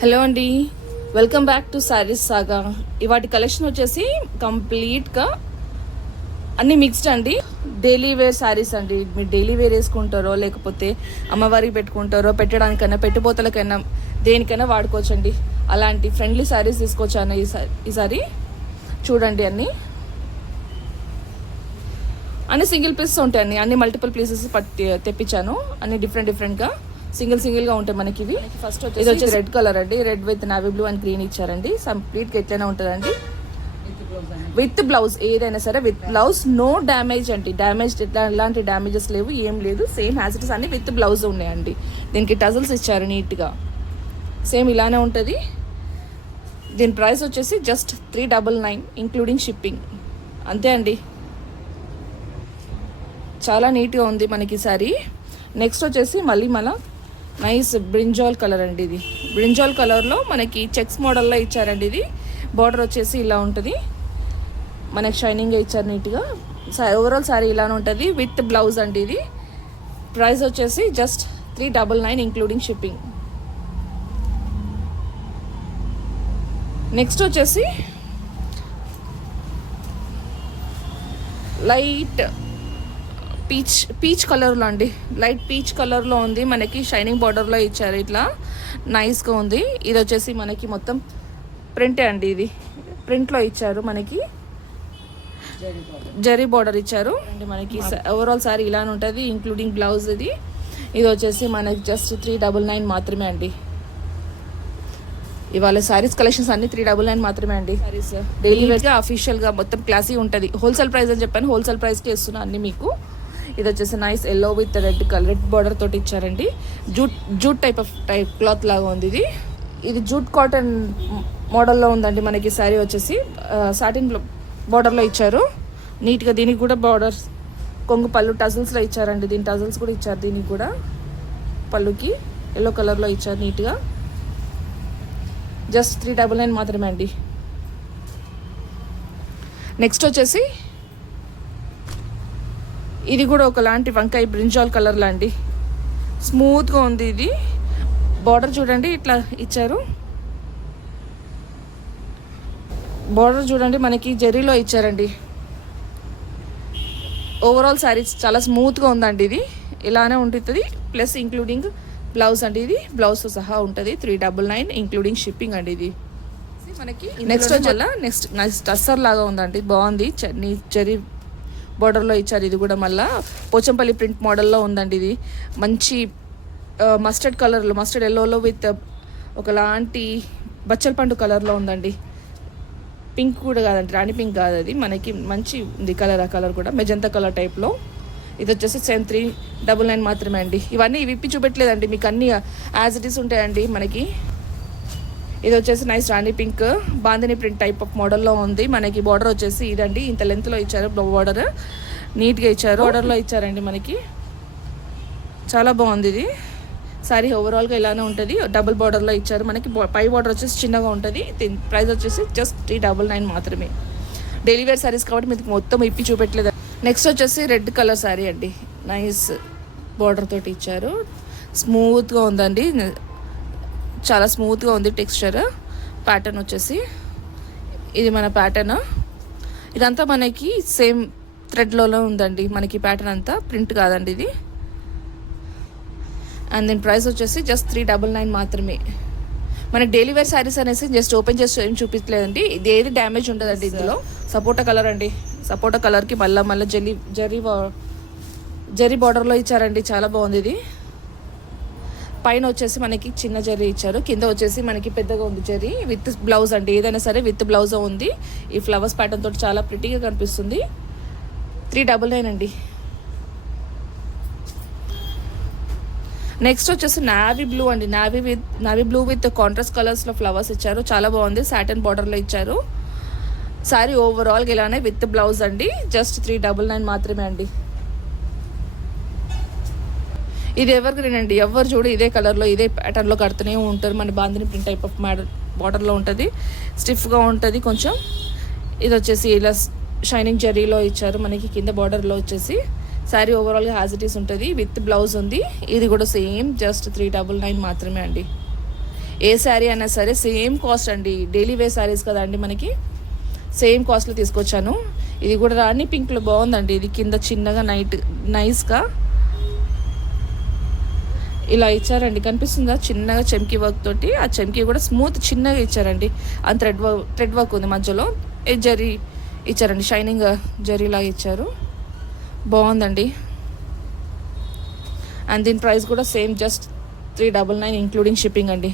Hello అండి, welcome back to saris సాగా. ఇవాటి collection వచ్చేసి కంప్లీట్గా అన్ని మిక్స్డ్ అండి. డైలీ వేర్ శారీస్ అండి. మీరు డైలీ వేర్ వేసుకుంటారో లేకపోతే అమ్మవారికి పెట్టుకుంటారో, పెట్టడానికైనా పెట్టుబోతలకైనా దేనికైనా వాడుకోవచ్చండి. అలాంటి ఫ్రెండ్లీ శారీస్ తీసుకొచ్చాను ఈసారి. చూడండి, అన్ని సింగిల్ పీసెస్ ఉంటాయండి. అన్ని మల్టిపుల్ పీసెస్ తెప్పించాను. అన్ని డిఫరెంట్గా సింగిల్గా ఉంటాయి మనకి. ఇవి ఫస్ట్ వచ్చేసి రెడ్ కలర్ అండి. Red with navy blue and green ఇచ్చారండి. కంప్లీట్గా ఎట్లయినా ఉంటుందండి. విత్ బ్లౌజ్, ఏదైనా సరే విత్ బ్లౌజ్, నో డ్యామేజ్ అండి. ఎలాంటి డ్యామేజెస్ లేవు, ఏం లేదు. సేమ్ యాజ్ ఇట్ ఇస్ అన్ని విత్ బ్లౌజ్ ఉన్నాయండి. దీనికి టజల్స్ ఇచ్చారు నీట్గా. సేమ్ ఇలానే ఉంటుంది. దీని ప్రైస్ వచ్చేసి జస్ట్ 399 ఇంక్లూడింగ్ షిప్పింగ్. అంతే అండి. చాలా నీట్గా ఉంది మనకి సారీ. నెక్స్ట్ వచ్చేసి మళ్ళీ నైస్ బ్రింజాల్ కలర్ అండి. ఇది బ్రింజాల్ కలర్లో మనకి చెక్స్ మోడల్లో ఇచ్చారండి. ఇది బార్డర్ వచ్చేసి ఇలా ఉంటుంది. మనకి షైనింగ్గా ఇచ్చారు నీట్గా. ఓవరాల్ సారీ ఇలానే ఉంటుంది విత్ బ్లౌజ్ అండి. ఇది ప్రైస్ వచ్చేసి జస్ట్ 399 ఇంక్లూడింగ్ షిప్పింగ్. నెక్స్ట్ వచ్చేసి లైట్ పీచ్ కలర్లో అండి. లైట్ పీచ్ కలర్లో ఉంది. మనకి షైనింగ్ బార్డర్లో ఇచ్చారు. ఇట్లా నైస్గా ఉంది. ఇది వచ్చేసి మనకి మొత్తం ప్రింటే అండి. ఇది ప్రింట్లో ఇచ్చారు. మనకి జరీ బార్డర్ ఇచ్చారు అండి. మనకి ఓవరాల్ సారీ ఇలానే ఉంటుంది ఇంక్లూడింగ్ బ్లౌజ్. ఇది వచ్చేసి మనకి జస్ట్ 399 మాత్రమే అండి. ఇవాళ శారీస్ కలెక్షన్స్ అన్ని 399 మాత్రమే అండి. శారీస్ డైలీ వేర్గా అఫీషియల్గా మొత్తం క్లాసీ ఉంటుంది. హోల్సేల్ ప్రైస్ అని చెప్పాను, హోల్సేల్ ప్రైస్కి ఇస్తున్నాను అన్ని మీకు. ఇది వచ్చేసి nice yellow with red border తోటి ఇచ్చారండి. జూట్ టైప్ క్లాత్ లాగా ఉంది. ఇది జూట్ కాటన్ మోడల్లో ఉందండి. మనకి శారీ వచ్చేసి సాటిన్ బార్డర్లో ఇచ్చారు నీట్గా. దీనికి కూడా బార్డర్ కొంగు పళ్ళు టజల్స్లో ఇచ్చారండి. దీని టజల్స్ కూడా ఇచ్చారు. దీనికి కూడా పళ్ళుకి ఎల్లో కలర్లో ఇచ్చారు నీట్గా. జస్ట్ 399 మాత్రమే అండి. నెక్స్ట్ వచ్చేసి ఇది కూడా ఒకలాంటి వంకాయ బ్రింజాల్ కలర్లో అండి. స్మూత్గా ఉంది. ఇది బార్డర్ చూడండి ఇట్లా ఇచ్చారు. బార్డర్ చూడండి మనకి జరీలో ఇచ్చారండి. ఓవరాల్ శారీ చాలా స్మూత్గా ఉందండి. ఇది ఇలానే ఉంటుంది. ప్లస్ ఇంక్లూడింగ్ బ్లౌజ్ అండి. ఇది బ్లౌజ్తో సహా ఉంటుంది. 399 ఇంక్లూడింగ్ షిప్పింగ్ అండి. ఇది మనకి నెక్స్ట్ నెక్స్ట్ టస్సర్ లాగా ఉందండి. బాగుంది. జరీ బార్డర్లో ఇచ్చారు. ఇది కూడా మళ్ళీ పోచంపల్లి ప్రింట్ మోడల్లో ఉందండి. ఇది మంచి మస్టర్డ్ కలర్లో, మస్టర్డ్ ఎల్లోలో విత్ ఒకలాంటి బచ్చల పండు కలర్లో ఉందండి. పింక్ కూడా కాదండి, రాణి పింక్ కాదు. అది మనకి మంచి ఉంది కలర్. ఆ కలర్ కూడా మెజంతా కలర్ టైప్లో. ఇది వచ్చేసి 399 మాత్రమే అండి. ఇవన్నీ విప్పి చూపెట్టలేదండి మీకు, అన్నీ యాజ్ ఇట్ ఈస్ ఉంటాయండి మనకి. ఇది వచ్చేసి nice Rani pink bandhani print type of మోడల్లో ఉంది. మనకి బార్డర్ వచ్చేసి ఇదండి. ఇంత లెంత్లో ఇచ్చారు. బార్డర్ నీట్గా ఇచ్చారు. బార్డర్లో ఇచ్చారండి మనకి. చాలా బాగుంది. ఇది సారీ ఓవరాల్గా ఇలానే ఉంటుంది. డబుల్ బార్డర్లో ఇచ్చారు మనకి. పై బార్డర్ వచ్చేసి చిన్నగా ఉంటుంది. ప్రైస్ వచ్చేసి జస్ట్ 399 మాత్రమే. డైలీ వేర్ సారీస్ కాబట్టి మీకు మొత్తం ఇప్పి చూపెట్టలేదు. నెక్స్ట్ వచ్చేసి రెడ్ కలర్ సారీ అండి. నైస్ బార్డర్ తోటి ఇచ్చారు. స్మూత్గా ఉందండి. చాలా స్మూత్గా ఉంది టెక్స్చర్. ప్యాటర్న్ వచ్చేసి ఇది మన ప్యాటర్న్. ఇదంతా మనకి సేమ్ థ్రెడ్లోనే ఉందండి. మనకి ప్యాటర్న్ అంతా ప్రింట్ కాదండి ఇది. అండ్ దీని ప్రైస్ వచ్చేసి జస్ట్ 399 మాత్రమే. మనకి డైలీ వేర్ శారీస్ అనేసి జస్ట్ ఓపెన్ చేసి ఏం చూపించలేదండి. ఇది ఏది డ్యామేజ్ ఉండదండి. ఇందులో సపోటా కలర్ అండి. సపోటా కలర్కి మళ్ళీ జరీ బార్డర్లో ఇచ్చారండి. చాలా బాగుంది. ఇది పైన వచ్చేసి మనకి చిన్న జరీ ఇచ్చారు. కింద వచ్చేసి మనకి పెద్దగా ఉంది జరీ విత్ బ్లౌజ్ అండి. ఏదైనా సరే విత్ బ్లౌజ్ ఉంది. ఈ ఫ్లవర్స్ ప్యాటర్న్ తోటి చాలా ప్రిటీగా కనిపిస్తుంది. 399 అండి. నెక్స్ట్ వచ్చేసి నావీ బ్లూ అండి. నావీ బ్లూ విత్ కాంట్రాస్ట్ కలర్స్లో ఫ్లవర్స్ ఇచ్చారు. చాలా బాగుంది. సాటిన్ బార్డర్లో ఇచ్చారు. సారీ ఓవరాల్గా ఇలానే విత్ బ్లౌజ్ అండి. జస్ట్ 399 మాత్రమే అండి. ఇది ఎవర్ గ్రీన్ అండి. ఎవరు చూడు ఇదే కలర్లో ఇదే ప్యాటర్న్లో కడుతూనే ఉంటారు. మన బాందిని ప్రింట్ టైప్ ఆఫ్ బార్డర్లో ఉంటుంది. స్టిఫ్గా ఉంటుంది కొంచెం. ఇది వచ్చేసి ఇలా షైనింగ్ జరీలో ఇచ్చారు మనకి. కింద బార్డర్లో వచ్చేసి శారీ ఓవరాల్గా యాజ్ ఇట్ ఈస్ ఉంటుంది. విత్ బ్లౌజ్ ఉంది. ఇది కూడా సేమ్ జస్ట్ 399 మాత్రమే అండి. ఏ శారీ అయినా సరే సేమ్ కాస్ట్ అండి, డైలీ వేర్ శారీస్ కదండి మనకి, సేమ్ కాస్ట్లో తీసుకొచ్చాను. ఇది కూడా రాణి పింక్లో బాగుందండి. ఇది కింద చిన్నగా నైస్గా ఇలా ఇచ్చారండి, కనిపిస్తుందా? చిన్నగా చెమ్కీ వర్క్ తోటి, ఆ చెమ్కీ కూడా స్మూత్ చిన్నగా ఇచ్చారండి. అంత థ్రెడ్ వర్క్ ఉంది మధ్యలో, జరీ ఇచ్చారండి, షైనింగ్ జరీలాగా ఇచ్చారు, బాగుందండి. అండ్ దీని ప్రైస్ కూడా సేమ్, జస్ట్ 399 ఇంక్లూడింగ్ షిప్పింగ్ అండి.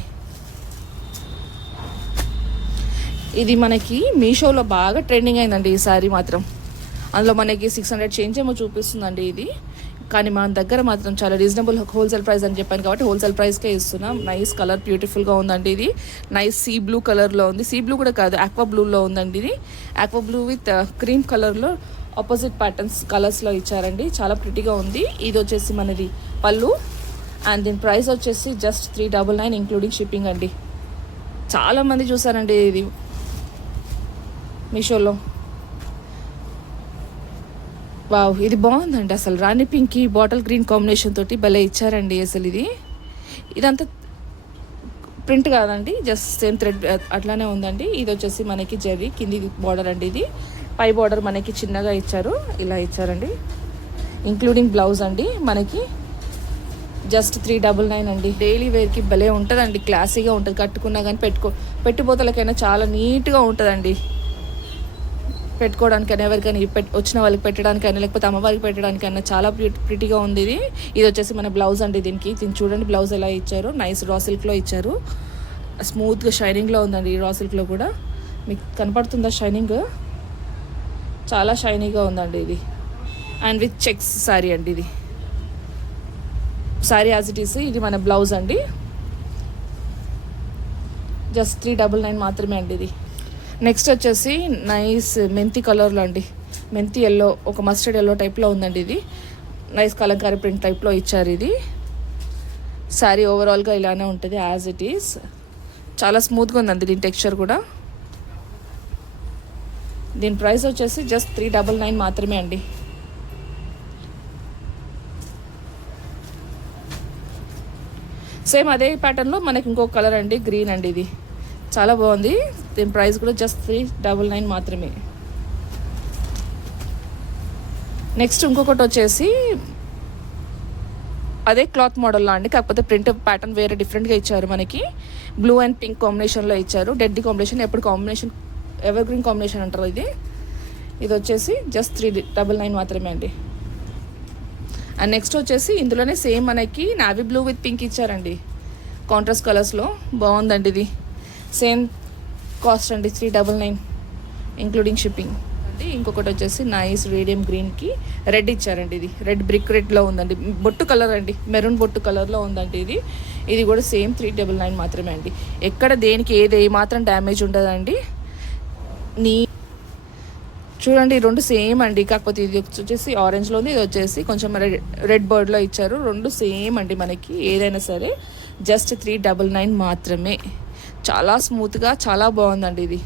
ఇది మనకి మీషోలో బాగా ట్రెండింగ్ అయిందండి ఈ సారీ మాత్రం. అందులో మనకి 600 చేంజ్ ఏమో చూపిస్తుందండి ఇది, కానీ మన దగ్గర మాత్రం చాలా రీజనబుల్ హోల్సేల్ ప్రైస్ అని చెప్పాను కాబట్టి హోల్సేల్ ప్రైస్కే ఇస్తున్నాం. నైస్ కలర్, బ్యూటిఫుల్గా ఉందండి. ఇది నైస్ సీ బ్లూ కలర్లో ఉంది, సీ బ్లూ కూడా కాదు, ఆక్వా బ్లూలో ఉందండి. ఇది ఆక్వా బ్లూ విత్ క్రీమ్ కలర్లో ఆపోజిట్ ప్యాటర్న్స్ కలర్స్లో ఇచ్చారండి, చాలా ప్రిటీగా ఉంది. ఇది వచ్చేసి మనది పళ్ళు, అండ్ దీని ప్రైస్ వచ్చేసి జస్ట్ 399 ఇంక్లూడింగ్ షిప్పింగ్ అండి. చాలామంది చూసారండి ఇది మీషోలో. వావ్, ఇది బాగుందండి అసలు, రాణి పింక్ బాటిల్ గ్రీన్ కాంబినేషన్ తోటి భలే ఇచ్చారండి అసలు. ఇదంతా ప్రింట్ కాదండి, జస్ట్ సేమ్ థ్రెడ్ అట్లానే ఉందండి. ఇది వచ్చేసి మనకి జరీ కింది బార్డర్ అండి, ఇది పై బార్డర్ మనకి చిన్నగా ఇచ్చారు, ఇలా ఇచ్చారండి. ఇంక్లూడింగ్ బ్లౌజ్ అండి మనకి జస్ట్ 399 అండి. డైలీ వేర్కి భలే ఉంటుందండి, క్లాసీగా ఉంటుంది, కట్టుకున్నా కానీ పెట్టుబోతలకైనా చాలా నీట్గా ఉంటుందండి, పెట్టుకోవడానికైనా ఎవరికైనా వచ్చిన వాళ్ళకి పెట్టడానికైనా లేకపోతే అమ్మవారికి పెట్టడానికైనా చాలా ప్రిటీగా ఉంది. ఇది వచ్చేసి మన బ్లౌజ్ అండి. దీన్ని చూడండి బ్లౌజ్ ఎలా ఇచ్చారు, నైస్ రా సిల్క్లో ఇచ్చారు, స్మూత్గా షైనింగ్లో ఉందండి. ఈ రా సిల్క్లో కూడా మీకు కనపడుతుందా షైనింగ్, చాలా షైనీగా ఉందండి ఇది. అండ్ విత్ చెక్స్ శారీ అండి, ఇది శారీ యాజ్ ఇట్ ఈస్. ఇది మన బ్లౌజ్ అండి, జస్ట్ 399 మాత్రమే అండి ఇది. నెక్స్ట్ వచ్చేసి నైస్ మెంతి కలర్లో అండి, మెంతి ఎల్లో, ఒక మస్టర్డ్ ఎల్లో టైప్లో ఉందండి. ఇది నైస్ కలంకారీ ప్రింట్ టైప్లో ఇచ్చారు. ఇది శారీ ఓవరాల్గా ఇలానే ఉంటుంది యాజ్ ఇట్ ఈస్, చాలా స్మూత్గా ఉందండి దీని టెక్స్చర్ కూడా. దీని ప్రైస్ వచ్చేసి జస్ట్ 399 మాత్రమే అండి. సేమ్ అదే ప్యాటర్న్లో మనకి ఇంకో కలర్ అండి, గ్రీన్ అండి, ఇది చాలా బాగుంది. దీని ప్రైస్ కూడా జస్ట్ 399 మాత్రమే. నెక్స్ట్ ఇంకొకటి వచ్చేసి అదే క్లాత్ మోడల్లో అండి, కాకపోతే ప్రింట్ ప్యాటర్న్ వేరే డిఫరెంట్గా ఇచ్చారు. మనకి బ్లూ అండ్ పింక్ కాంబినేషన్లో ఇచ్చారు, డెడ్ కాంబినేషన్, ఎప్పుడు కాంబినేషన్ ఎవర్ గ్రీన్ కాంబినేషన్ అంటారు ఇది. ఇది వచ్చేసి జస్ట్ 399 మాత్రమే అండి. అండ్ నెక్స్ట్ వచ్చేసి ఇందులోనే సేమ్ మనకి నావీ బ్లూ విత్ పింక్ ఇచ్చారండి, కాంట్రాస్ట్ కలర్స్లో, బాగుందండి. ఇది సేమ్ కాస్ట్ అండి, 399 ఇంక్లూడింగ్ షిప్పింగ్ అండి. ఇంకొకటి వచ్చేసి నైస్ రేడియం గ్రీన్కి రెడ్ ఇచ్చారండి, ఇది రెడ్ బ్రిక్ రెడ్లో ఉందండి, బొట్టు కలర్ అండి, మెరూన్ బొట్టు కలర్లో ఉందండి. ఇది కూడా సేమ్ 399 మాత్రమే అండి. ఎక్కడ దేనికి ఏది మాత్రం డ్యామేజ్ ఉండదండి. చూడండి, రెండు సేమ్ అండి, కాకపోతే ఇది వచ్చేసి ఆరెంజ్లో ఉంది, ఇది వచ్చేసి కొంచెం రెడ్ బర్డ్లో ఇచ్చారు. రెండు సేమ్ అండి మనకి, ఏదైనా సరే జస్ట్ 399 మాత్రమే. చాలా స్మూత్గా చాలా బాగుందండి ఇది.